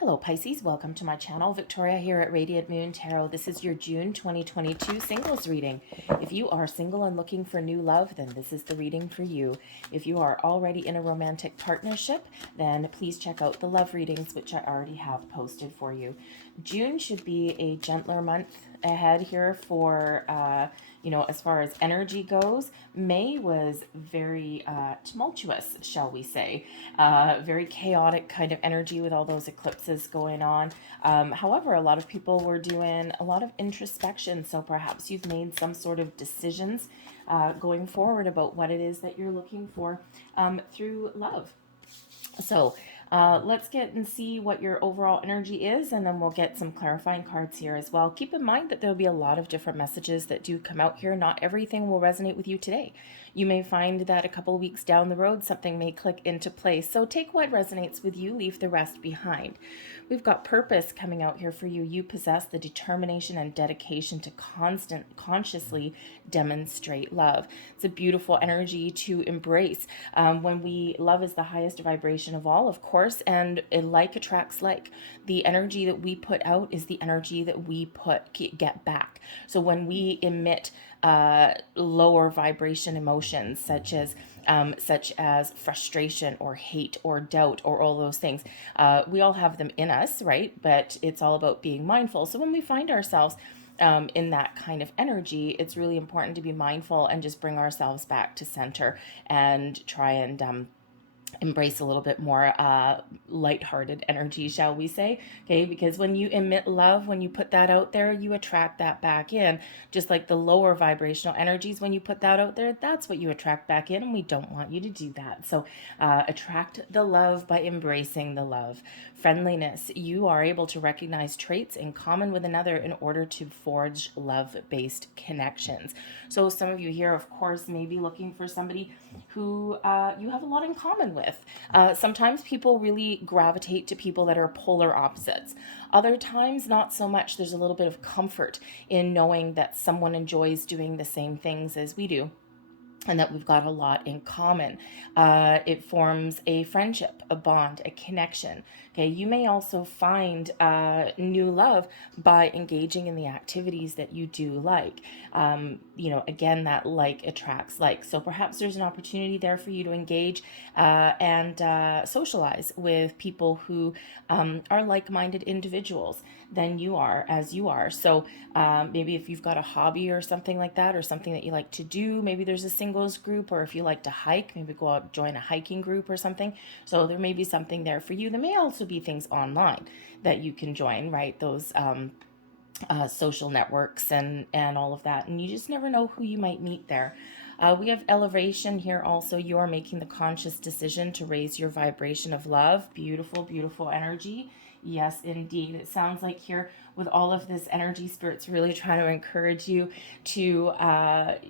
Hello Pisces, welcome to my channel. Victoria here at Radiant Moon Tarot. This is your June 2022 singles reading. If you are single and looking for new love, then this is the reading for you. If you are already in a romantic partnership, then please check out the love readings, which I already have posted for you. June should be a gentler month ahead here for, as far as energy goes. May was very tumultuous, shall we say. Very chaotic kind of energy with all those eclipses going on. However, a lot of people were doing a lot of introspection, so perhaps you've made some sort of decisions going forward about what it is that you're looking for through love. So let's get and see what your overall energy is, and then we'll get some clarifying cards here as well. Keep in mind that there'll be a lot of different messages that do come out here. Not everything will resonate with you today. You may find that a couple of weeks down the road, something may click into place. So take what resonates with you, leave the rest behind. We've got purpose coming out here for you. You possess the determination and dedication to consciously demonstrate love. It's a beautiful energy to embrace. When love is the highest vibration of all, of course, and like attracts like. The energy that we put out is the energy that we get back. So when we emit lower vibration emotions, such as frustration or hate or doubt or all those things, we all have them in us, right? But it's all about being mindful. So when we find ourselves in that kind of energy, it's really important to be mindful and just bring ourselves back to center and try and embrace a little bit more lighthearted energy, shall we say, okay? Because when you emit love, when you put that out there, you attract that back in. Just like the lower vibrational energies, when you put that out there, that's what you attract back in, and we don't want you to do that. So attract the love by embracing the love. Friendliness, you are able to recognize traits in common with another in order to forge love-based connections. So some of you here, of course, may be looking for somebody who you have a lot in common with. Sometimes people really gravitate to people that are polar opposites. Other times, not so much. There's a little bit of comfort in knowing that someone enjoys doing the same things as we do, and that we've got a lot in common. It forms a friendship, a bond, a connection. Okay, you may also find new love by engaging in the activities that you do like. Again, that like attracts like. So perhaps there's an opportunity there for you to engage and socialize with people who are like-minded individuals than you are, as you are. So maybe if you've got a hobby or something like that, or something that you like to do, maybe there's a singles group, or if you like to hike, maybe go out, join a hiking group or something. So there may be something there for you. There may also be things online that you can join, right? Those social networks and all of that. And you just never know who you might meet there. We have elevation here also. You are making the conscious decision to raise your vibration of love. Beautiful, beautiful energy. Yes, indeed. It sounds like here with all of this energy, Spirit's really trying to encourage you to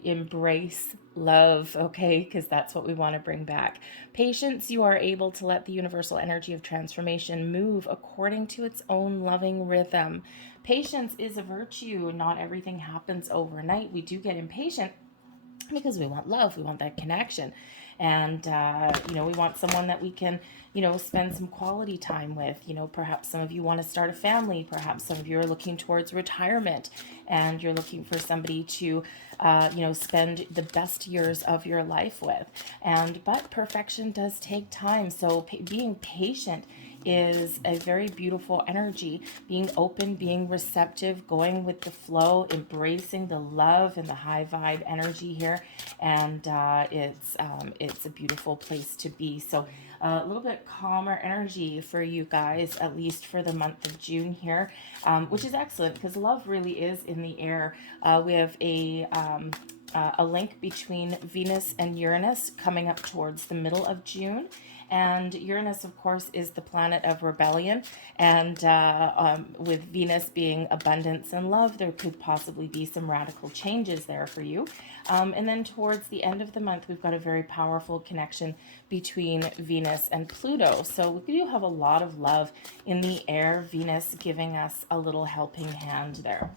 embrace love, okay? Because that's what we want to bring back. Patience, you are able to let the universal energy of transformation move according to its own loving rhythm. Patience is a virtue. Not everything happens overnight. We do get impatient because we want love, we want that connection, and we want someone that we can spend some quality time with. Perhaps some of you want to start a family, perhaps some of you are looking towards retirement and you're looking for somebody to spend the best years of your life with. But perfection does take time, so being patient is a very beautiful energy. Being open, being receptive, going with the flow, embracing the love and the high vibe energy here, and it's a beautiful place to be. So a little bit calmer energy for you guys, at least for the month of June here, which is excellent because love really is in the air. We have a link between Venus and Uranus coming up towards the middle of June. And Uranus, of course, is the planet of rebellion. And with Venus being abundance and love, there could possibly be some radical changes there for you. And then towards the end of the month, we've got a very powerful connection between Venus and Pluto. So we do have a lot of love in the air, Venus giving us a little helping hand there.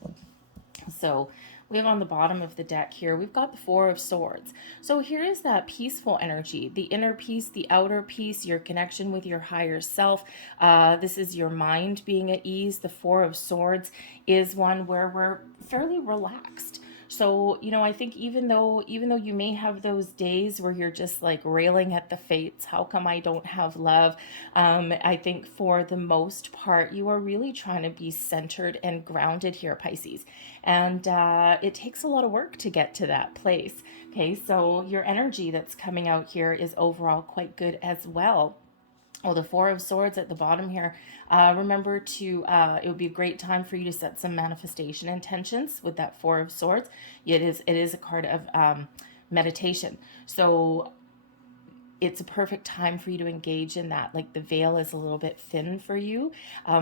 So we have on the bottom of the deck here, we've got the Four of Swords. So here is that peaceful energy, the inner peace, the outer peace, your connection with your higher self. This is your mind being at ease. The Four of Swords is one where we're fairly relaxed. So, I think even though you may have those days where you're just like railing at the fates, how come I don't have love? I think for the most part, you are really trying to be centered and grounded here, Pisces. And it takes a lot of work to get to that place. Okay, so your energy that's coming out here is overall quite good as well. Oh, the Four of Swords at the bottom here. Remember to, it would be a great time for you to set some manifestation intentions with that Four of Swords. It is a card of meditation. So it's a perfect time for you to engage in that. Like the veil is a little bit thin for you,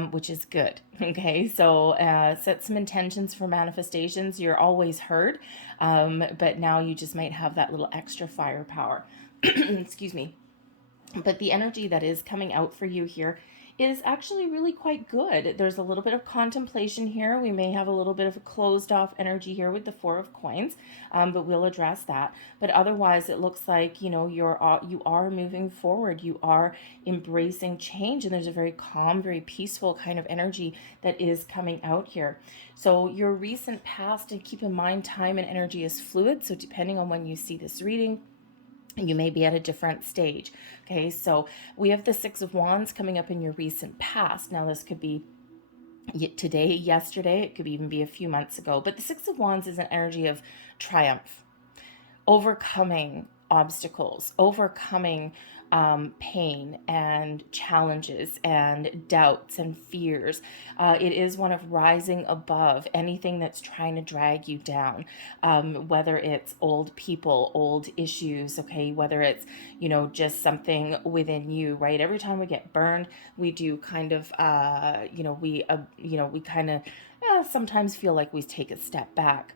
which is good. Okay, so set some intentions for manifestations. You're always heard, but now you just might have that little extra firepower. Excuse me. But the energy that is coming out for you here is actually really quite good. There's a little bit of contemplation here. We may have a little bit of a closed off energy here with the Four of Coins, but we'll address that. But otherwise, it looks like, you are moving forward. You are embracing change, and there's a very calm, very peaceful kind of energy that is coming out here. So your recent past, and keep in mind, time and energy is fluid. So depending on when you see this reading, you may be at a different stage. Okay, so we have the Six of Wands coming up in your recent past. Now, this could be today, yesterday, it could even be a few months ago. But the Six of Wands is an energy of triumph, overcoming obstacles, overcoming pain and challenges and doubts and fears. It is one of rising above anything that's trying to drag you down, whether it's old people, old issues, okay, whether it's, just something within you, right? Every time we get burned, we do kind of, we kind of sometimes feel like we take a step back.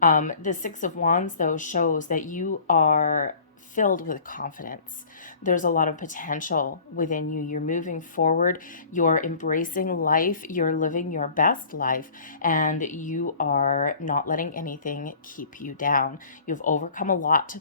The Six of Wands, though, shows that you are filled with confidence. There's a lot of potential within you. You're moving forward. You're embracing life. You're living your best life. And you are not letting anything keep you down. You've overcome a lot,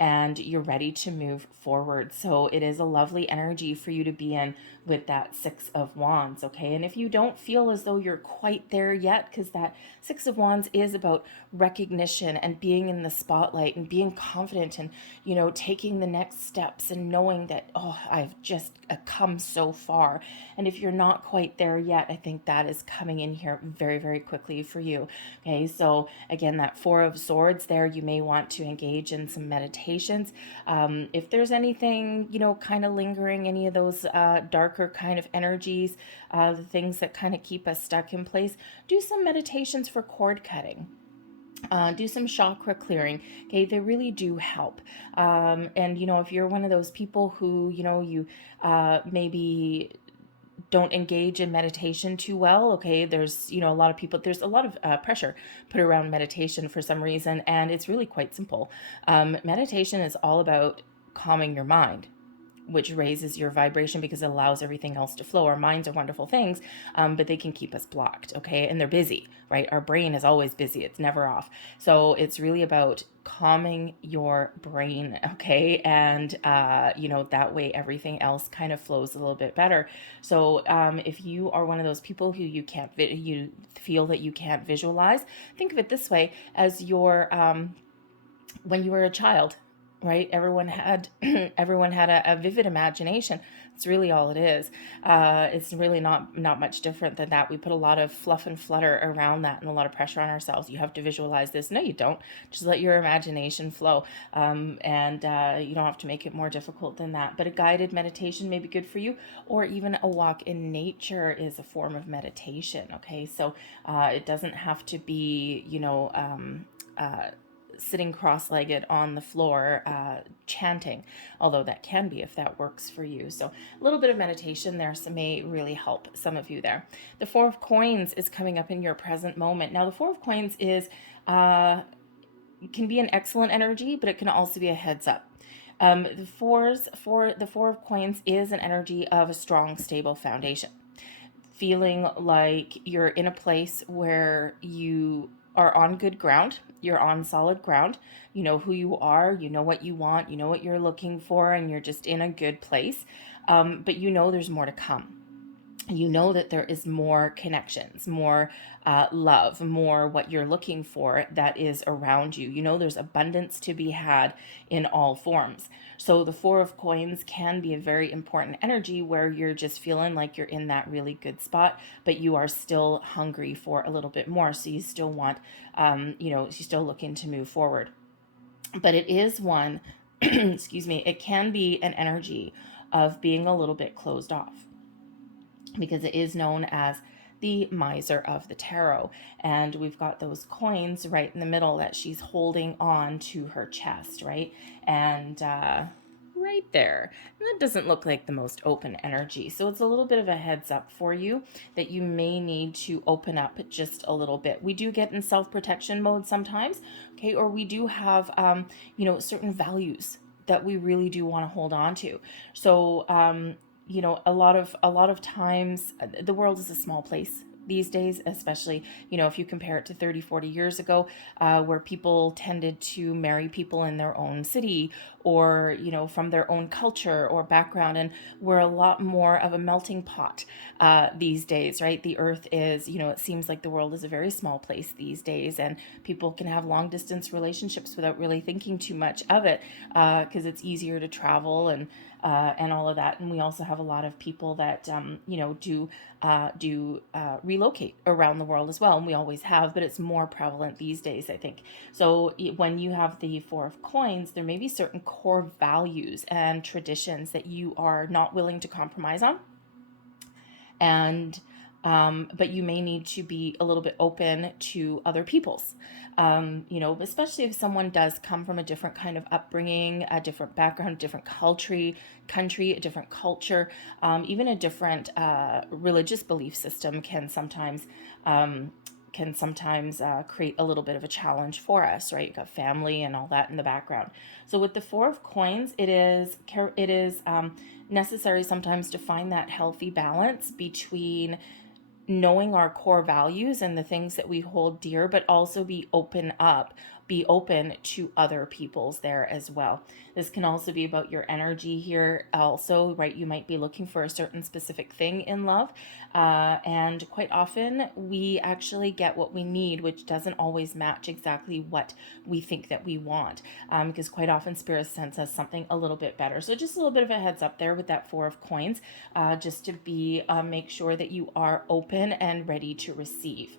and you're ready to move forward. So it is a lovely energy for you to be in with that Six of Wands, okay? And if you don't feel as though you're quite there yet, because that Six of Wands is about recognition and being in the spotlight and being confident and, taking the next steps and knowing that, oh, I've just come so far. And if you're not quite there yet, I think that is coming in here very, very quickly for you, okay? So again, that Four of Swords there, you may want to engage in some meditations. If there's anything, kind of lingering, any of those darker kind of energies, the things that kind of keep us stuck in place, do some meditations for cord cutting. Do some chakra clearing. Okay, they really do help. And if you're one of those people who you maybe don't engage in meditation too well, okay, there's a lot of people, there's a lot of pressure put around meditation for some reason, and it's really quite simple. Meditation is all about calming your mind, which raises your vibration because it allows everything else to flow. Our minds are wonderful things, but they can keep us blocked, okay? And they're busy, right? Our brain is always busy. It's never off. So it's really about calming your brain, okay? And, that way everything else kind of flows a little bit better. So if you are one of those people who you feel that you can't visualize, think of it this way: as when you were a child, right? Everyone had a vivid imagination. It's really all it is. It's really not much different than that. We put a lot of fluff and flutter around that and a lot of pressure on ourselves. You have to visualize this. No, you don't. Just let your imagination flow. And you don't have to make it more difficult than that. But a guided meditation may be good for you, or even a walk in nature is a form of meditation. Okay, so it doesn't have to be, sitting cross-legged on the floor chanting, although that can be if that works for you. So a little bit of meditation there may really help some of you there. The Four of Coins is coming up in your present moment. Now the Four of Coins is can be an excellent energy, but it can also be a heads up. The Four of Coins is an energy of a strong, stable foundation. Feeling like you're in a place where you are on good ground, you're on solid ground. You know who you are, you know what you want, you know what you're looking for, and you're just in a good place. But you know there's more to come. You know that there is more connections, more love, more what you're looking for that is around you. You know there's abundance to be had in all forms. So the Four of Coins can be a very important energy where you're just feeling like you're in that really good spot, but you are still hungry for a little bit more. So you still want, you're still looking to move forward. But it is one, excuse me, it can be an energy of being a little bit closed off, because it is known as the miser of the tarot. And we've got those coins right in the middle that she's holding on to her chest, right? And right there. And that doesn't look like the most open energy. So it's a little bit of a heads up for you that you may need to open up just a little bit. We do get in self-protection mode sometimes, okay? Or we do have, certain values that we really do want to hold on to. So, a lot of times the world is a small place these days, especially, if you compare it to 30, 40 years ago, where people tended to marry people in their own city or, from their own culture or background. And we're a lot more of a melting pot these days, right? The earth is, it seems like the world is a very small place these days, and people can have long distance relationships without really thinking too much of it, because it's easier to travel and all of that. And we also have a lot of people that, do relocate around the world as well. And we always have, but it's more prevalent these days, I think. So when you have the Four of Coins, there may be certain core values and traditions that you are not willing to compromise on. And but you may need to be a little bit open to other people's, especially if someone does come from a different kind of upbringing, a different background, a different country, a different culture, even a different religious belief system can sometimes create a little bit of a challenge for us, right? You've got family and all that in the background. So with the Four of Coins, it is necessary sometimes to find that healthy balance between knowing our core values and the things that we hold dear, but also be open to other people's there as well. This can also be about your energy here also, right? You might be looking for a certain specific thing in love. And quite often we actually get what we need, which doesn't always match exactly what we think that we want. Because quite often Spirit sends us something a little bit better. So just a little bit of a heads up there with that Four of Coins, just to make sure that you are open and ready to receive.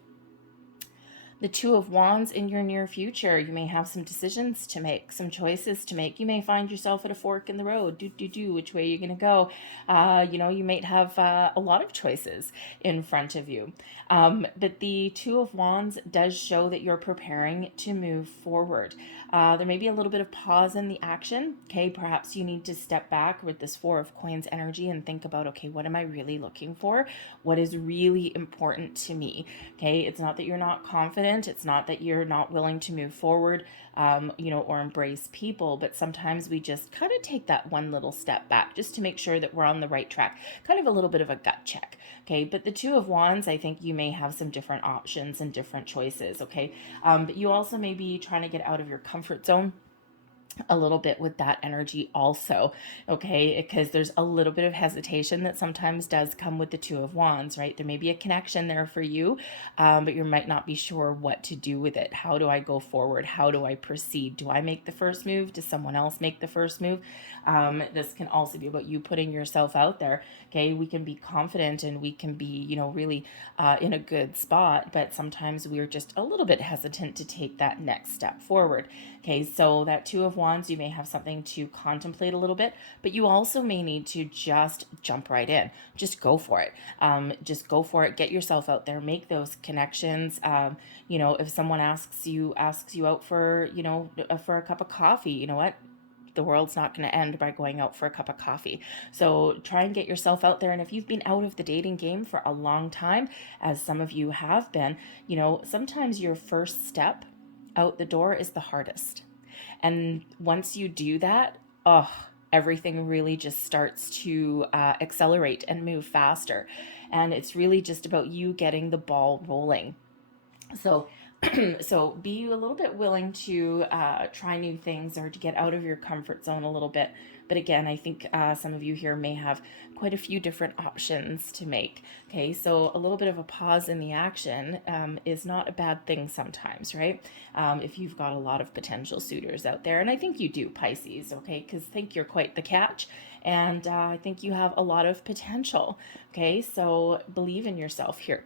The Two of Wands in your near future, you may have some decisions to make, some choices to make. You may find yourself at a fork in the road. Which way you're going to go. You might have a lot of choices in front of you. But the Two of Wands does show that you're preparing to move forward. There may be a little bit of pause in the action. Okay, perhaps you need to step back with this Four of Coins energy and think about, okay, what am I really looking for? What is really important to me? Okay, it's not that you're not confident. It's not that you're not willing to move forward, or embrace people, but sometimes we just kind of take that one little step back just to make sure that we're on the right track. Kind of a little bit of a gut check. Okay, but the Two of Wands, I think you may have some different options and different choices. Okay, but you also may be trying to get out of your comfort zone a little bit with that energy also, okay? Because there's a little bit of hesitation that sometimes does come with the Two of Wands, right? There may be a connection there for you, but you might not be sure what to do with it. How do I go forward? How do I proceed? Do I make the first move? Does someone else make the first move? This can also be about you putting yourself out there, okay? We can be confident and we can be, really in a good spot, but sometimes we're just a little bit hesitant to take that next step forward. Okay, so that Two of Wands, you may have something to contemplate a little bit, but you also may need to just jump right in. Just go for it. Just go for it. Get yourself out there. Make those connections. If someone asks you out for, for a cup of coffee, you know what? The world's not going to end by going out for a cup of coffee. So try and get yourself out there. And if you've been out of the dating game for a long time, as some of you have been, sometimes your first step out the door is the hardest. And once you do that, everything really just starts to accelerate and move faster. And it's really just about you getting the ball rolling. So So be a little bit willing to try new things or to get out of your comfort zone a little bit. But again, I think some of you here may have quite a few different options to make. Okay, so a little bit of a pause in the action is not a bad thing sometimes, right? If you've got a lot of potential suitors out there. And I think you do, Pisces, okay? Because I think you're quite the catch. And I think you have a lot of potential. Okay, so believe in yourself here,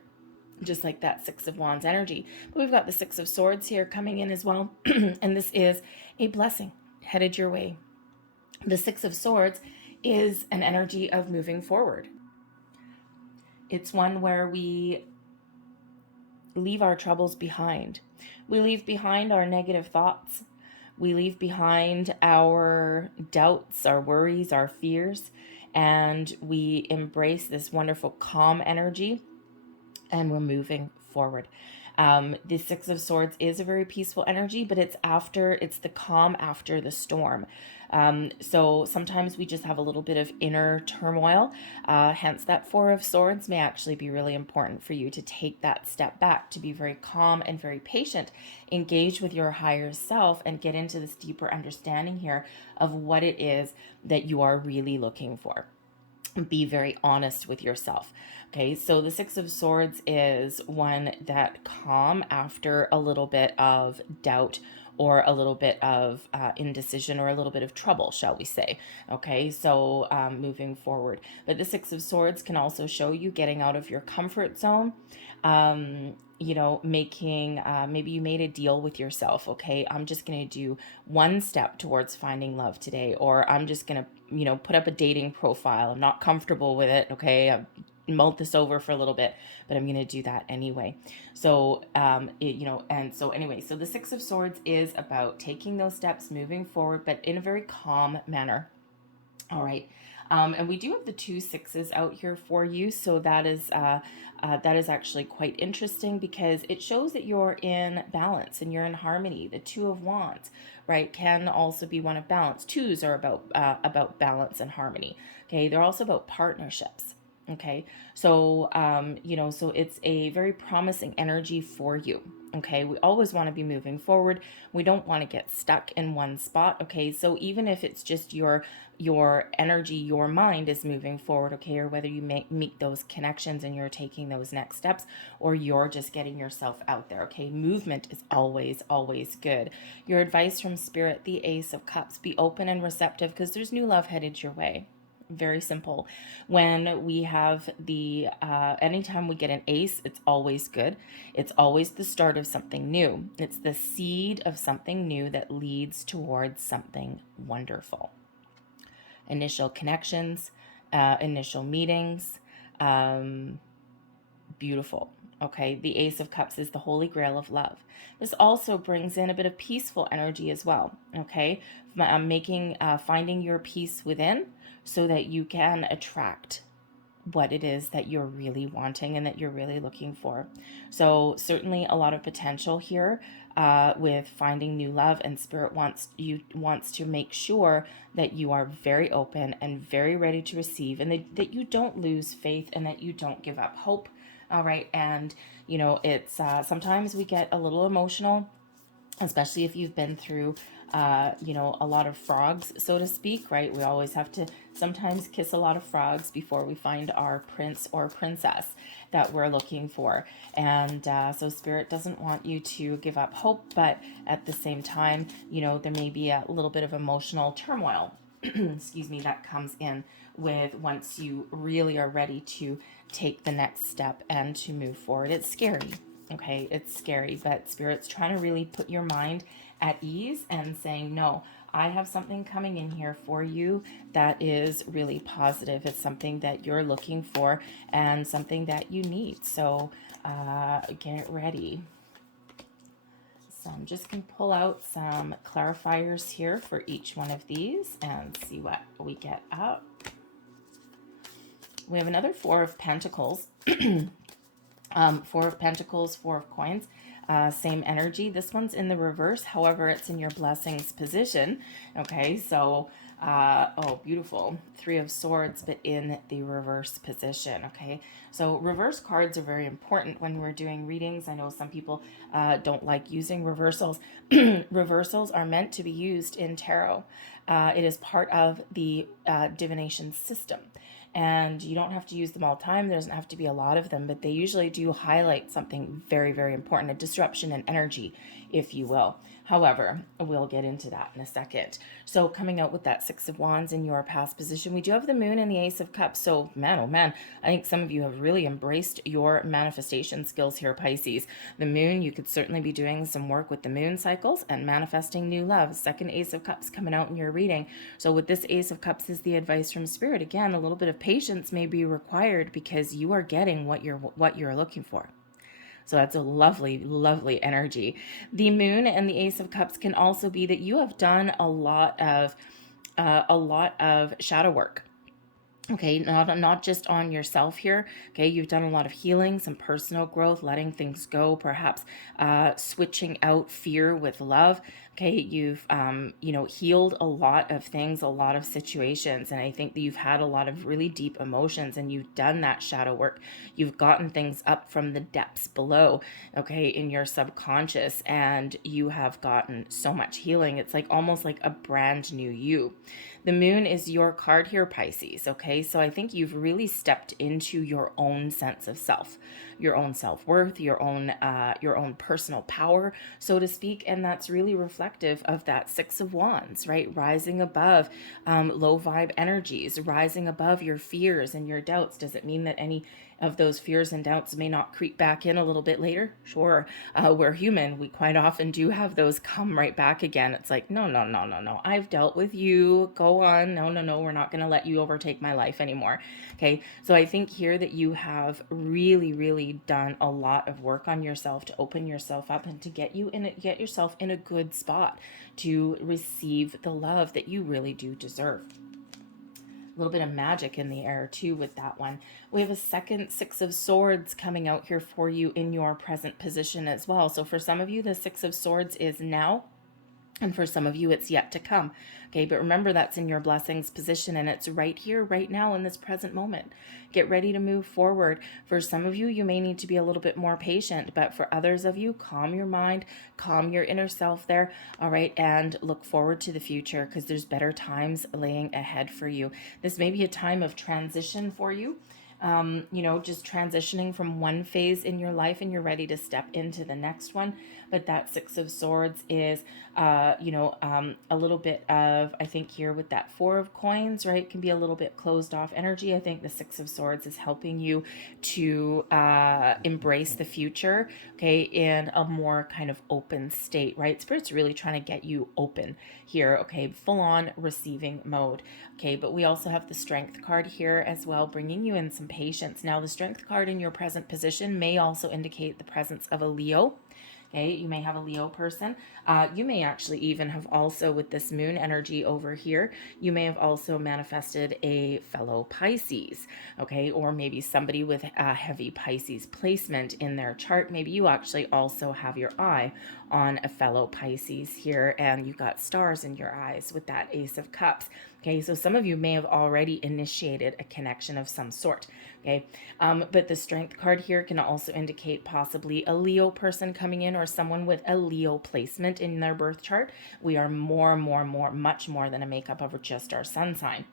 just like that Six of Wands energy. But we've got the Six of Swords here coming in as well. And this is a blessing headed your way. The Six of Swords is an energy of moving forward. It's one where we leave our troubles behind. We leave behind our negative thoughts. We leave behind our doubts, our worries, our fears, and we embrace this wonderful calm energy, and we're moving forward. The Six of Swords is a very peaceful energy, but it's the calm after the storm. So sometimes we just have a little bit of inner turmoil. Hence, that Four of Swords may actually be really important for you to take that step back, to be very calm and very patient, engage with your higher self, and get into this deeper understanding here of what it is that you are really looking for. Be very honest with yourself. Okay, so the Six of Swords is one that calm after a little bit of doubt or a little bit of indecision or a little bit of trouble, shall we say. Okay, so moving forward. But the Six of Swords can also show you getting out of your comfort zone. You know, making, maybe you made a deal with yourself. Okay, I'm just going to do one step towards finding love today, or I'm just going to, you know, put up a dating profile. I'm not comfortable with it. Okay, I've mulled this over for a little bit, but I'm going to do that anyway. So, you know, and so anyway, so the Six of Swords is about taking those steps, moving forward, but in a very calm manner. All right. And we do have the two sixes out here for you. So that is actually quite interesting because it shows that you're in balance and you're in harmony. The Two of Wands, right, can also be one of balance. Twos are about balance and harmony. Okay. They're also about partnerships. Okay. So, you know, so it's a very promising energy for you. Okay, we always want to be moving forward. We don't want to get stuck in one spot. Okay, so even if it's just your energy, your mind is moving forward, okay, or whether you meet those connections and you're taking those next steps, or you're just getting yourself out there. Okay, movement is always good. Your advice from Spirit, the Ace of Cups: be open and receptive because there's new love headed your way. Very simple. When we have the anytime we get an ace, it's always good. It's always the start of something new. It's the seed of something new that leads towards something wonderful. Initial connections, initial meetings, beautiful. Okay, the Ace of Cups is the Holy Grail of love. This also brings in a bit of peaceful energy as well. Okay, finding your peace within, so that you can attract what it is that you're really wanting and that you're really looking for. So certainly a lot of potential here with finding new love, and Spirit wants to make sure that you are very open and very ready to receive, and that you don't lose faith and that you don't give up hope. All right, and you know, it's sometimes we get a little emotional, especially if you've been through you know, a lot of frogs, so to speak, right? We always have to sometimes kiss a lot of frogs before we find our prince or princess that we're looking for. And so Spirit doesn't want you to give up hope, but at the same time, you know, there may be a little bit of emotional turmoil, excuse me, that comes in with once you really are ready to take the next step and to move forward. It's scary. Okay, it's scary, but Spirit's trying to really put your mind at ease and saying, no, I have something coming in here for you that is really positive. It's something that you're looking for and something that you need. So get ready. So I'm just going to pull out some clarifiers here for each one of these and see what we get up. We have another Four of Pentacles. Four of Pentacles, Four of Coins. Same energy. This one's in the reverse. However, it's in your blessings position. Okay, so Oh, beautiful. Three of Swords, but in the reverse position. Okay. So reverse cards are very important when we're doing readings. I know some people don't like using reversals. Reversals are meant to be used in tarot. It is part of the divination system. And you don't have to use them all the time. There doesn't have to be a lot of them, but they usually do highlight something very, very important, a disruption in energy, if you will. However, we'll get into that in a second. So coming out with that Six of Wands in your past position, we do have the Moon and the Ace of Cups. So man, oh man, I think some of you have really embraced your manifestation skills here, Pisces. The Moon, you could certainly be doing some work with the moon cycles and manifesting new love. Second Ace of Cups coming out in your reading. So with this Ace of Cups is the advice from Spirit. Again, a little bit of patience may be required because you are getting what you're looking for. So that's a lovely, lovely energy. The Moon and the Ace of Cups can also be that you have done a lot of shadow work. Okay, not just on yourself here. Okay, you've done a lot of healing, some personal growth, letting things go, perhaps switching out fear with love. Okay, you've healed a lot of things, a lot of situations, and I think that you've had a lot of really deep emotions, and you've done that shadow work. You've gotten things up from the depths below, okay, in your subconscious, and you have gotten so much healing. It's like almost like a brand new you. The Moon is your card here, Pisces, okay? So I think you've really stepped into your own sense of self, your own self-worth, your own personal power, so to speak, and that's really reflective of that Six of Wands, right? Rising above low vibe energies, rising above your fears and your doubts. Does it mean that any of those fears and doubts may not creep back in a little bit later? Sure. We're human. We quite often do have those come right back again. It's like, no, no, no, no, no. I've dealt with you. Go on. No, no, no. We're not going to let you overtake my life anymore. Okay. So I think here that you have really, really done a lot of work on yourself to open yourself up and to get yourself in a good spot to receive the love that you really do deserve. A little bit of magic in the air too with that one. We have a second Six of Swords coming out here for you in your present position as well. So for some of you, the Six of Swords is now, and for some of you, it's yet to come. Okay, but remember that's in your blessings position and it's right here, right now in this present moment. Get ready to move forward. For some of you, you may need to be a little bit more patient, but for others of you, calm your mind, calm your inner self there, all right, and look forward to the future because there's better times laying ahead for you. This may be a time of transition for you. Just transitioning from one phase in your life and you're ready to step into the next one. But that Six of Swords is, a little bit of, I think here with that Four of Coins, right, can be a little bit closed off energy. I think the Six of Swords is helping you to embrace the future, okay, in a more kind of open state, right? Spirit's really trying to get you open here, okay, full on receiving mode, okay? But we also have the Strength card here as well, bringing you in some patience. Now, the Strength card in your present position may also indicate the presence of a Leo. Okay, you may have a Leo person. You may actually even have also, with this moon energy over here, you may have also manifested a fellow Pisces, okay, or maybe somebody with a heavy Pisces placement in their chart. Maybe you actually also have your eye on a fellow Pisces here, and you got stars in your eyes with that Ace of Cups. Okay, so some of you may have already initiated a connection of some sort. Okay, but the Strength card here can also indicate possibly a Leo person coming in or someone with a Leo placement in their birth chart. We are much more than a makeup of just our sun sign.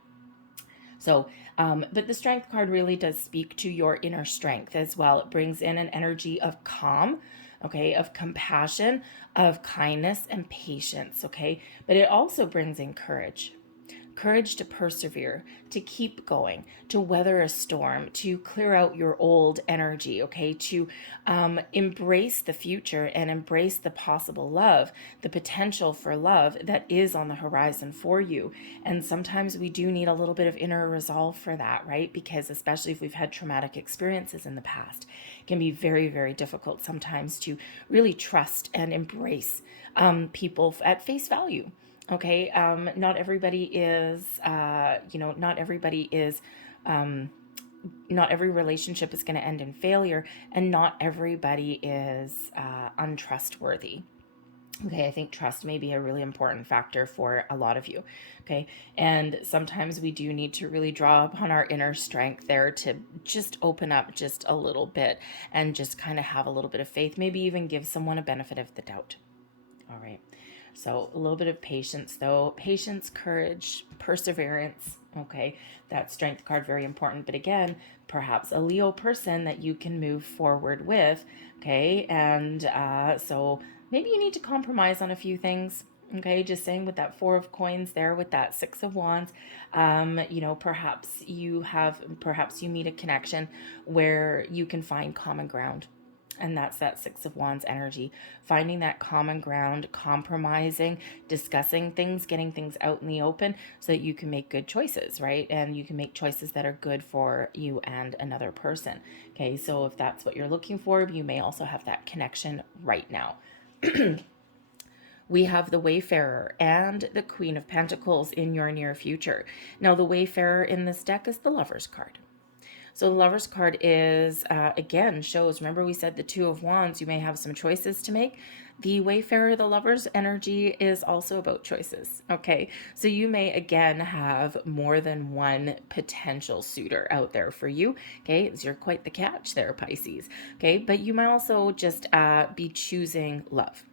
So, but the Strength card really does speak to your inner strength as well. It brings in an energy of calm, okay, of compassion, of kindness and patience, okay? But it also brings in courage. Courage to persevere, to keep going, to weather a storm, to clear out your old energy, okay, to embrace the future and embrace the possible love, the potential for love that is on the horizon for you. And sometimes we do need a little bit of inner resolve for that, right? Because especially if we've had traumatic experiences in the past, it can be very, very difficult sometimes to really trust and embrace people at face value. Okay, not everybody is, not every relationship is going to end in failure, and not everybody is untrustworthy. Okay, I think trust may be a really important factor for a lot of you. Okay, and sometimes we do need to really draw upon our inner strength there to just open up just a little bit and just kind of have a little bit of faith, maybe even give someone a benefit of the doubt. All right, so a little bit of patience though. Patience, courage, perseverance. Okay, that strength card, very important. But again, perhaps a Leo person that you can move forward with. Okay, and so maybe you need to compromise on a few things. Okay, just saying, with that Four of Coins there, with that Six of Wands, perhaps you meet a connection where you can find common ground. And that's that Six of Wands energy, finding that common ground, compromising, discussing things, getting things out in the open so that you can make good choices, right? And you can make choices that are good for you and another person. Okay, so if that's what you're looking for, you may also have that connection right now. We have the Wayfarer and the Queen of Pentacles in your near future. Now, the Wayfarer in this deck is the Lover's card. So the Lover's card is, again, shows, remember we said the Two of Wands, you may have some choices to make. The Wayfarer, the Lover's energy is also about choices, okay? So you may, again, have more than one potential suitor out there for you, okay? You're quite the catch there, Pisces, okay? But you might also just be choosing love.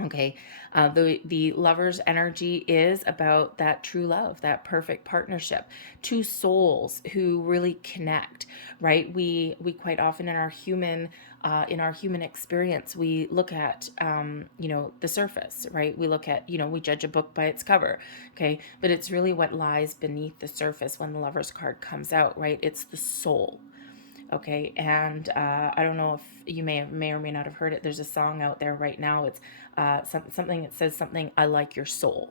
Okay, the Lover's energy is about that true love, that perfect partnership, two souls who really connect, right? We quite often in our human experience, we look at the surface, right? We look at, we judge a book by its cover, okay? But it's really what lies beneath the surface when the Lover's card comes out, right? It's the soul. Okay, and I don't know if you may or may not have heard it. There's a song out there right now. It's something that says something, I like your soul.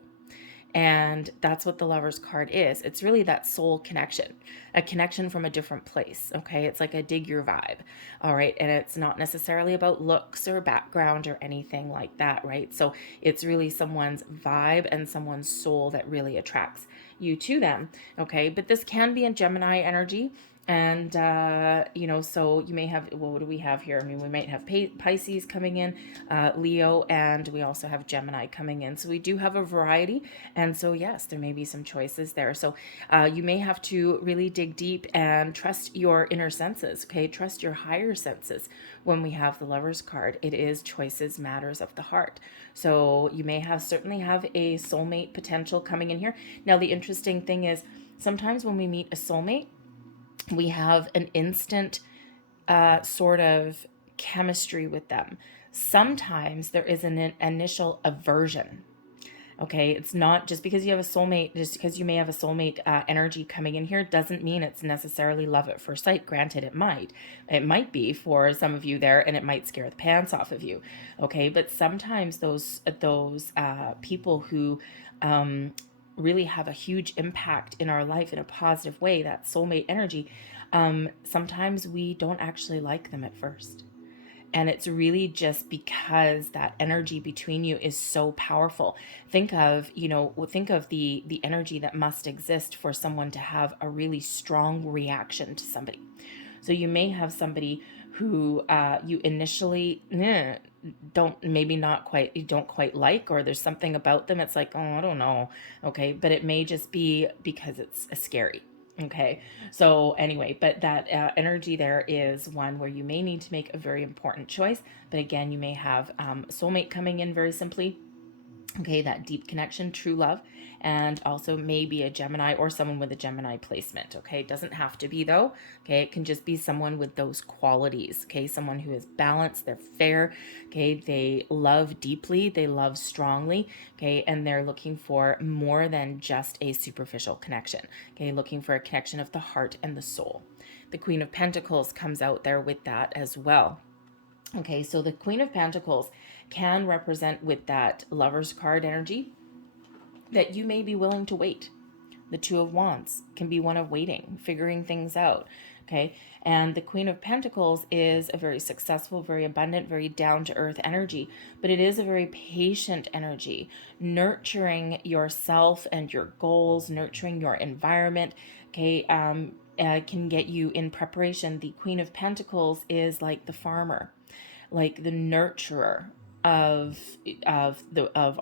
And that's what the Lover's card is. It's really that soul connection, a connection from a different place. Okay, it's like a dig your vibe. All right, and it's not necessarily about looks or background or anything like that, right? So it's really someone's vibe and someone's soul that really attracts you to them. Okay, but this can be a Gemini energy. And so you may have, well, what do we have here? I mean, we might have Pisces coming in, Leo, and we also have Gemini coming in. So we do have a variety. And so yes, there may be some choices there. So you may have to really dig deep and trust your inner senses. Okay, trust your higher senses. When we have the Lover's card, it is choices, matters of the heart. So you may certainly have a soulmate potential coming in here. Now the interesting thing is, sometimes when we meet a soulmate, we have an instant sort of chemistry with them. Sometimes there is an initial aversion. Okay, it's not just because you have a soulmate, just because you may have a soulmate energy coming in here, doesn't mean it's necessarily love at first sight. Granted, it might be for some of you there, and it might scare the pants off of you. Okay, but sometimes those people who really have a huge impact in our life in a positive way, that soulmate energy, sometimes we don't actually like them at first. And it's really just because that energy between you is so powerful. Think of the energy that must exist for someone to have a really strong reaction to somebody. So you may have somebody who you initially don't quite like, or there's something about them, it's like, oh, I don't know. Okay, but it may just be because it's scary. Okay, so anyway, but that energy there is one where you may need to make a very important choice. But again, you may have soulmate coming in very simply. Okay, that deep connection, true love, and also maybe a Gemini or someone with a Gemini placement. Okay, it doesn't have to be though. Okay, it can just be someone with those qualities. Okay, someone who is balanced, they're fair. Okay, they love deeply, they love strongly. Okay, and they're looking for more than just a superficial connection. Okay, looking for a connection of the heart and the soul. The Queen of Pentacles comes out there with that as well. Okay, so the Queen of Pentacles can represent, with that Lover's card energy, that you may be willing to wait. The Two of Wands can be one of waiting, figuring things out. Okay, and the Queen of Pentacles is a very successful, very abundant, very down-to-earth energy, but it is a very patient energy, nurturing yourself and your goals, nurturing your environment. Okay, can get you in preparation. The Queen of Pentacles is like the farmer, like the nurturer. of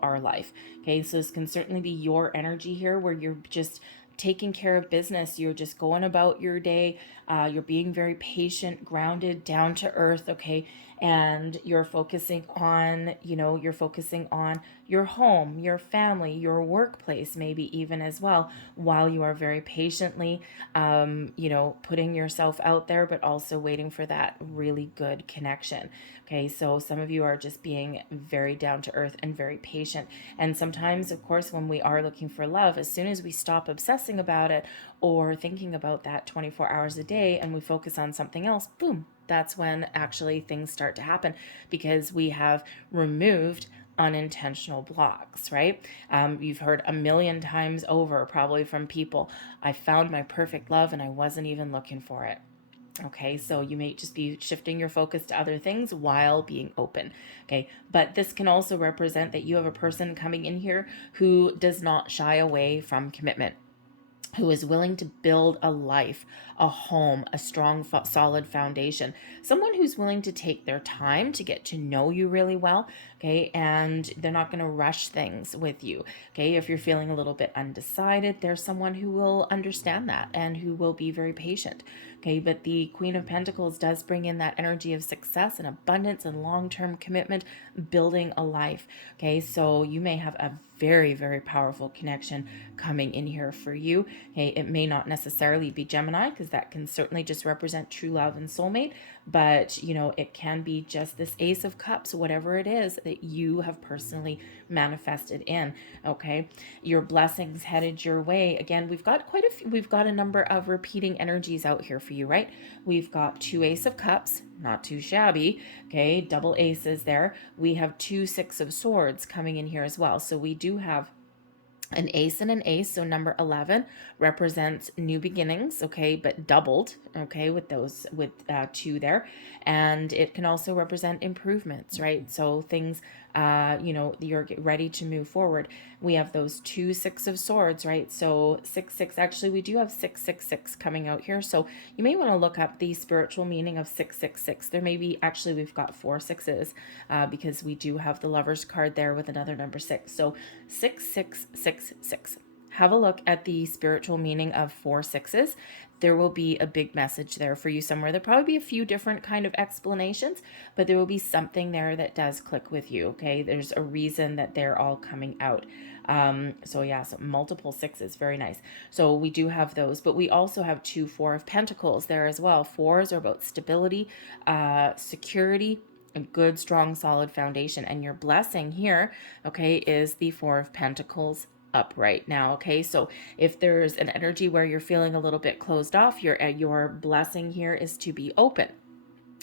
our life. Okay, so this can certainly be your energy here, where you're just taking care of business. You're just going about your day. You're being very patient, grounded, down to earth. Okay, and you're focusing on, you're focusing on your home, your family, your workplace, maybe even as well, while you are very patiently, putting yourself out there, but also waiting for that really good connection. Okay, so some of you are just being very down to earth and very patient. And sometimes, of course, when we are looking for love, as soon as we stop obsessing about it or thinking about that 24 hours a day and we focus on something else, boom, that's when actually things start to happen, because we have removed unintentional blocks, right? You've heard a million times over, probably from people, I found my perfect love and I wasn't even looking for it. Okay, so you may just be shifting your focus to other things while being open. Okay, but this can also represent that you have a person coming in here who does not shy away from commitment, who is willing to build a life, a home, a strong, solid foundation. Someone who's willing to take their time to get to know you really well, okay? And they're not going to rush things with you, okay? If you're feeling a little bit undecided, there's someone who will understand that and who will be very patient, okay? But the Queen of Pentacles does bring in that energy of success and abundance and long-term commitment, building a life, okay? So you may have a very, very powerful connection coming in here for you. Okay, it may not necessarily be Gemini, because that can certainly just represent true love and soulmate, but it can be just this Ace of Cups, whatever it is that you have personally manifested in. Okay, your blessings headed your way. Again, we've got we've got a number of repeating energies out here for you, right? We've got 2 Ace of Cups, not too shabby. Okay, double aces there. We have 2 Six of Swords coming in here as well. So we do have an ace and an ace. So number 11 represents new beginnings, okay, but doubled, okay, with those, with 2 there. And it can also represent improvements, right? So things, you're ready to move forward. We have those 2 Six of Swords, right? So 6 actually, we do have 666 coming out here. So you may want to look up the spiritual meaning of 666. There may be, actually, we've got 4 sixes, because we do have the Lover's card there with another number 6. So 6666. Have a look at the spiritual meaning of 4 sixes. There will be a big message there for you somewhere. There'll probably be a few different kind of explanations, but there will be something there that does click with you, okay? There's a reason that they're all coming out. So multiple 6s, very nice. So we do have those, but we also have 2 4 of Pentacles there as well. 4s are about stability, security, a good, strong, solid foundation. And your blessing here, okay, is the 4 of Pentacles upright now. Okay, so if there's an energy where you're feeling a little bit closed off, your blessing here is to be open.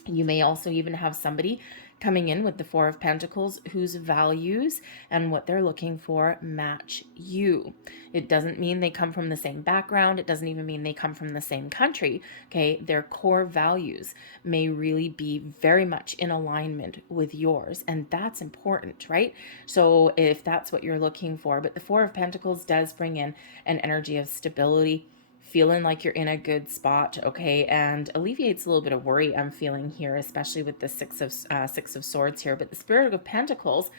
You may also even have somebody coming in with the 4 of Pentacles whose values and what they're looking for match you. It doesn't mean they come from the same background. It doesn't even mean they come from the same country. Okay, their core values may really be very much in alignment with yours, and that's important, right? So if that's what you're looking for, but the 4 of Pentacles does bring in an energy of stability, feeling like you're in a good spot, okay, and alleviates a little bit of worry I'm feeling here, especially with the Six of Swords here. But the Spirit of Pentacles,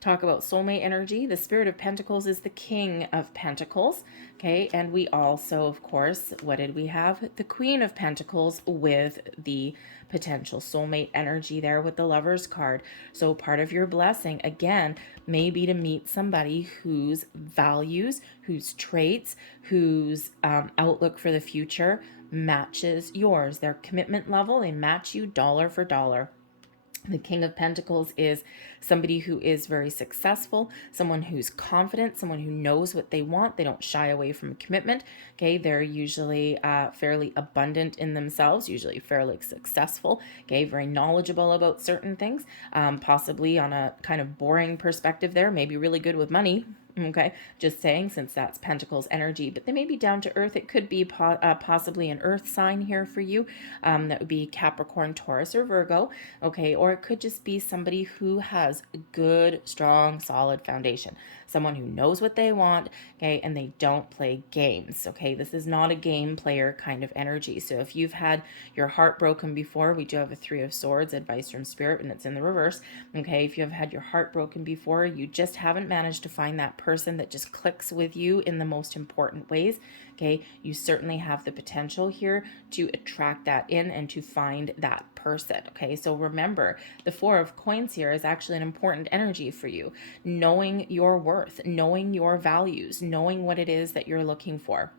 talk about soulmate energy. The Spirit of Pentacles is the King of Pentacles, okay, and we also, of course, what did we have? The Queen of Pentacles with the potential soulmate energy there with the Lover's card. So part of your blessing, again, may be to meet somebody whose values, whose traits, whose outlook for the future matches yours. Their commitment level, they match you dollar for dollar. The King of Pentacles is somebody who is very successful, someone who's confident, someone who knows what they want. They don't shy away from commitment. Okay, they're usually fairly abundant in themselves, usually fairly successful. Okay, very knowledgeable about certain things, possibly on a kind of boring perspective there, maybe really good with money. Okay, just saying, since that's Pentacles energy, but they may be down to earth. It could be possibly an earth sign here for you. That would be Capricorn, Taurus, or Virgo. Okay, or it could just be somebody who has a good, strong, solid foundation. Someone who knows what they want, okay, and they don't play games. Okay, this is not a game player kind of energy. So if you've had your heart broken before, we do have a Three of Swords, advice from Spirit, and it's in the reverse. Okay, if you have had your heart broken before, you just haven't managed to find that person that just clicks with you in the most important ways, okay, you certainly have the potential here to attract that in and to find that person. Okay, so remember, the Four of Coins here is actually an important energy for you. Knowing your worth, knowing your values, knowing what it is that you're looking for.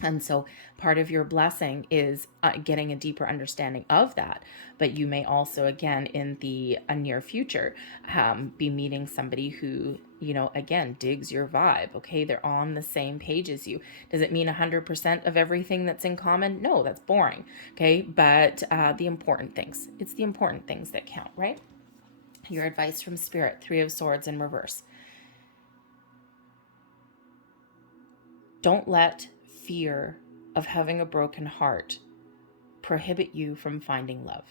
And so part of your blessing is getting a deeper understanding of that. But you may also, again, in the near future, be meeting somebody who, again, digs your vibe. Okay, they're on the same page as you. Does it mean 100% of everything that's in common? No, that's boring. Okay, but the important things. It's the important things that count, right? Your advice from Spirit, Three of Swords in reverse. Don't let fear of having a broken heart prohibit you from finding love.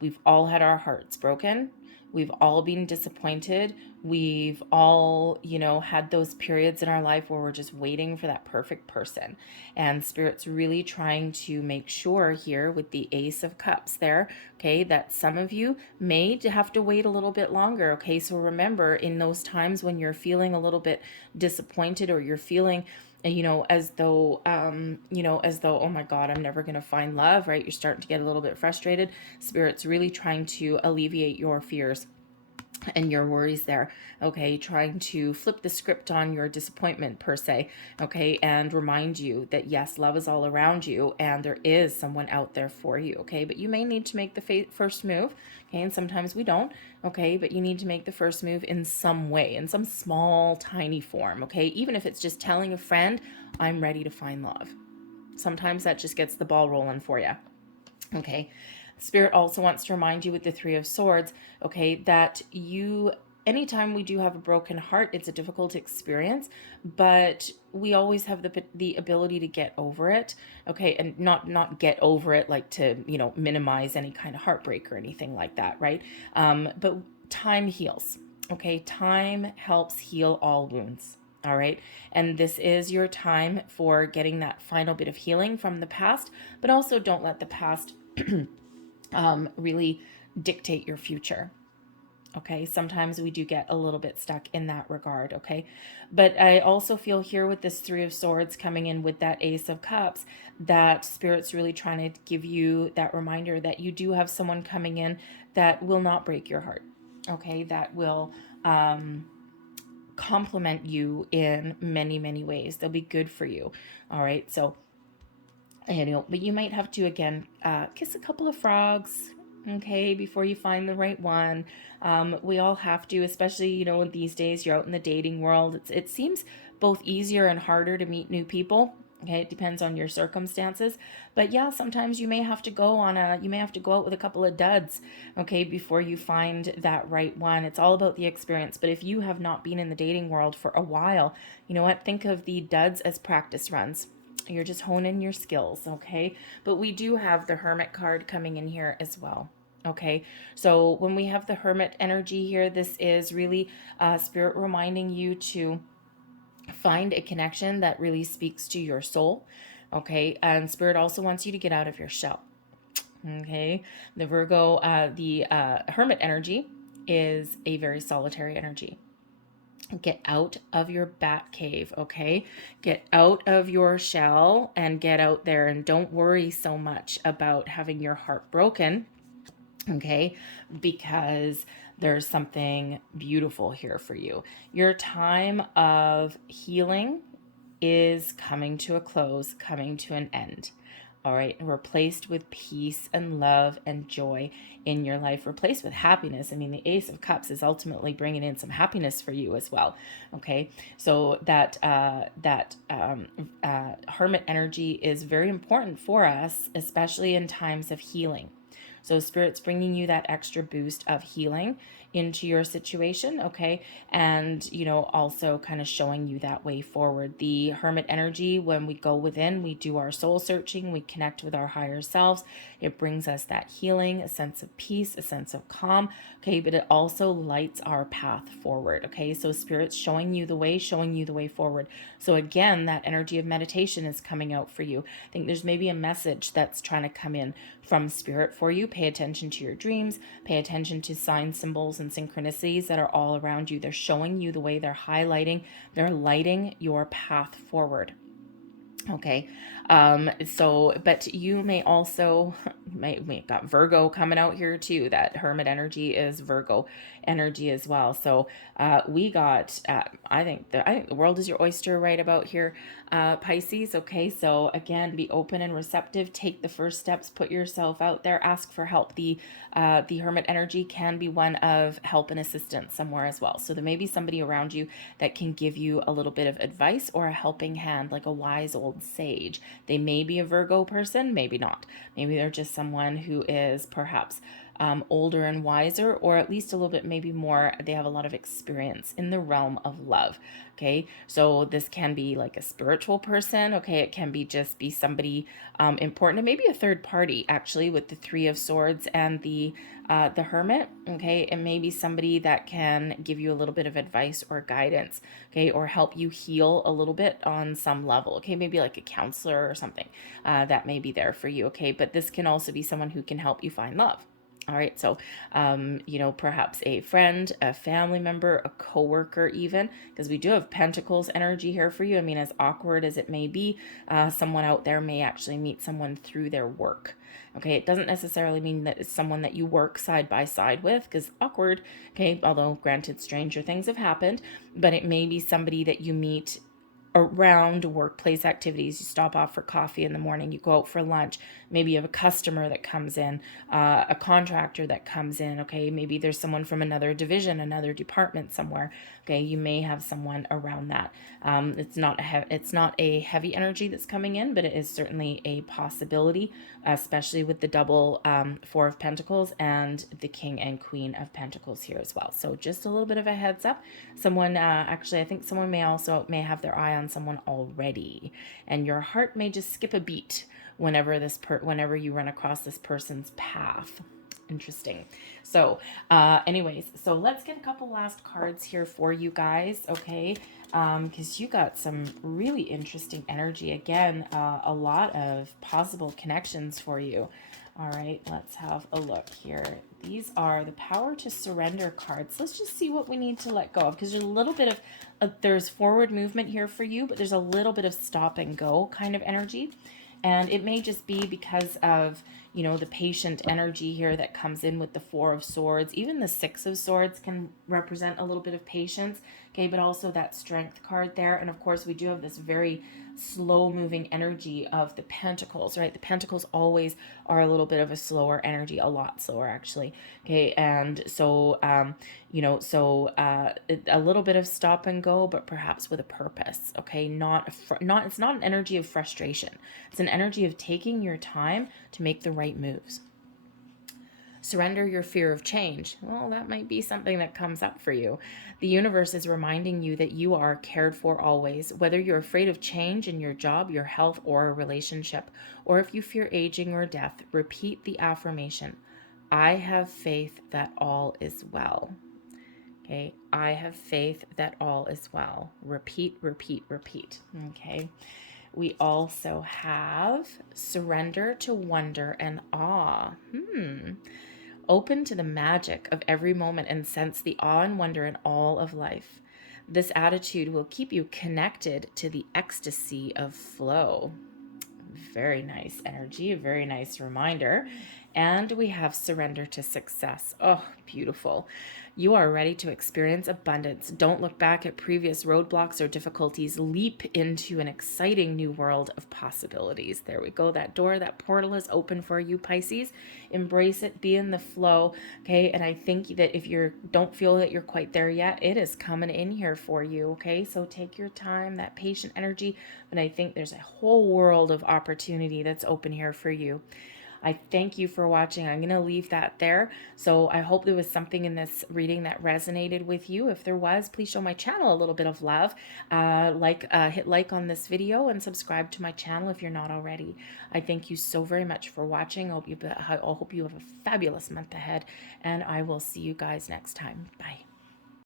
We've all had our hearts broken. We've all been disappointed. We've all, had those periods in our life where we're just waiting for that perfect person. And Spirit's really trying to make sure here with the Ace of Cups there, okay, that some of you may have to wait a little bit longer. Okay, so remember, in those times when you're feeling a little bit disappointed, or you're feeling as though, oh my God, I'm never going to find love, right? You're starting to get a little bit frustrated. Spirit's really trying to alleviate your fears and your worries there, okay, trying to flip the script on your disappointment per se, okay, and remind you that yes, love is all around you and there is someone out there for you, okay, but you may need to make the first move, okay, and sometimes we don't, okay, but you need to make the first move in some way, in some small, tiny form, okay, even if it's just telling a friend, I'm ready to find love. Sometimes that just gets the ball rolling for you, okay. Spirit also wants to remind you with the Three of Swords, okay, that anytime we do have a broken heart, it's a difficult experience, but we always have the ability to get over it, okay, and not get over it like to, minimize any kind of heartbreak or anything like that, right? But time heals, okay? Time helps heal all wounds. All right. And this is your time for getting that final bit of healing from the past, but also don't let the past really dictate your future. Okay, sometimes we do get a little bit stuck in that regard, okay? But I also feel here with this Three of Swords coming in with that Ace of Cups, that Spirit's really trying to give you that reminder that you do have someone coming in that will not break your heart, okay? That will complement you in many, many ways. They'll be good for you, all right? So, but you might have to, again, kiss a couple of frogs, okay, before you find the right one. We all have to, especially, these days you're out in the dating world. It seems both easier and harder to meet new people. Okay, it depends on your circumstances. But yeah, sometimes you may have to go out with a couple of duds, okay, before you find that right one. It's all about the experience. But if you have not been in the dating world for a while, you know what? Think of the duds as practice runs. You're just honing your skills, okay? But we do have the Hermit card coming in here as well, okay? So when we have the Hermit energy here, this is really Spirit reminding you to find a connection that really speaks to your soul, okay? And Spirit also wants you to get out of your shell, okay? The Virgo, the Hermit energy is a very solitary energy. Get out of your bat cave, okay? Get out of your shell and get out there, and don't worry so much about having your heart broken, okay? Because there's something beautiful here for you. Your time of healing is coming to a close, coming to an end. All right, replaced with peace and love and joy in your life, replaced with happiness. I mean, the Ace of Cups is ultimately bringing in some happiness for you as well. Okay, so that Hermit energy is very important for us, especially in times of healing. So Spirit's bringing you that extra boost of healing into your situation, okay? And, you know, also kind of showing you that way forward. The Hermit energy, when we go within, we do our soul searching, we connect with our higher selves. It brings us that healing, a sense of peace, a sense of calm, okay? But it also lights our path forward, okay? So Spirit's showing you the way forward. So again, that energy of meditation is coming out for you. I think there's maybe a message that's trying to come in from Spirit for you. Pay attention to your dreams, pay attention to signs, symbols, and synchronicities that are all around you. They're showing you the way, they're highlighting, they're lighting your path forward. Okay. But you may also, we got Virgo coming out here too. That Hermit energy is Virgo energy as well. So, we got, I think the world is your oyster right about here, Pisces. Okay. So again, be open and receptive, take the first steps, put yourself out there, ask for help. The Hermit energy can be one of help and assistance somewhere as well. So there may be somebody around you that can give you a little bit of advice or a helping hand, like a wise old sage. They may be a Virgo person, maybe not. Maybe they're just someone who is perhaps older and wiser, or at least a little bit maybe more, they have a lot of experience in the realm of love. Okay, so this can be like a spiritual person. Okay, it can be somebody important, and maybe a third party actually, with the Three of Swords and the Hermit. Okay, it may be somebody that can give you a little bit of advice or guidance, okay, or help you heal a little bit on some level. Okay, maybe like a counselor or something that may be there for you. Okay, but this can also be someone who can help you find love. All right, so, you know, perhaps a friend, a family member, a coworker, even, because we do have Pentacles energy here for you. I mean, as awkward as it may be, someone out there may actually meet someone through their work. Okay, it doesn't necessarily mean that it's someone that you work side by side with, because awkward, okay, although granted, stranger things have happened, but it may be somebody that you meet around workplace activities. You stop off for coffee in the morning, you go out for lunch, maybe you have a customer that comes in, a contractor that comes in, okay, maybe there's someone from another division, another department somewhere, okay, you may have someone around that. It's not a heavy energy that's coming in, but it is certainly a possibility, especially with the double Four of Pentacles and the King and Queen of Pentacles here as well. So just a little bit of a heads up. Someone, actually, I think someone may have their eye on someone already, and your heart may just skip a beat whenever whenever you run across this person's path. Interesting. So anyways, so let's get a couple last cards here for you guys, okay? Because you got some really interesting energy. Again, a lot of possible connections for you. All right, let's have a look here. These are the Power to Surrender cards. Let's just see what we need to let go of, because there's a little bit of, there's forward movement here for you, but there's a little bit of stop and go kind of energy. And it may just be because of, you know, the patient energy here that comes in with the Four of Swords. Even the Six of Swords can represent a little bit of patience, okay, but also that Strength card there. And of course, we do have this very slow moving energy of the Pentacles, right? The Pentacles always are a little bit of a slower energy, a lot slower actually, okay? And so, you know, so a little bit of stop and go, but perhaps with a purpose, okay? It's not an energy of frustration. It's an energy of taking your time to make the right moves. Surrender your fear of change. Well, that might be something that comes up for you. The universe is reminding you that you are cared for always, whether you're afraid of change in your job, your health, or a relationship, or if you fear aging or death. Repeat the affirmation: I have faith that all is well. Okay, I have faith that all is well. Repeat, repeat, repeat. Okay. We also have surrender to wonder and awe. Open to the magic of every moment and sense the awe and wonder in all of life. This attitude will keep you connected to the ecstasy of flow. Very nice energy, a very nice reminder. And we have surrender to success. Oh, beautiful. You are ready to experience abundance. Don't look back at previous roadblocks or difficulties. Leap into an exciting new world of possibilities. There we go. That door, that portal is open for you, Pisces. Embrace it. Be in the flow. Okay. And I think that if you don't feel that you're quite there yet, it is coming in here for you. Okay. So take your time, that patient energy. But I think there's a whole world of opportunity that's open here for you. I thank you for watching. I'm going to leave that there. So I hope there was something in this reading that resonated with you. If there was, please show my channel a little bit of love. Hit like on this video and subscribe to my channel if you're not already. I thank you so very much for watching. I hope you have a fabulous month ahead, and I will see you guys next time. Bye.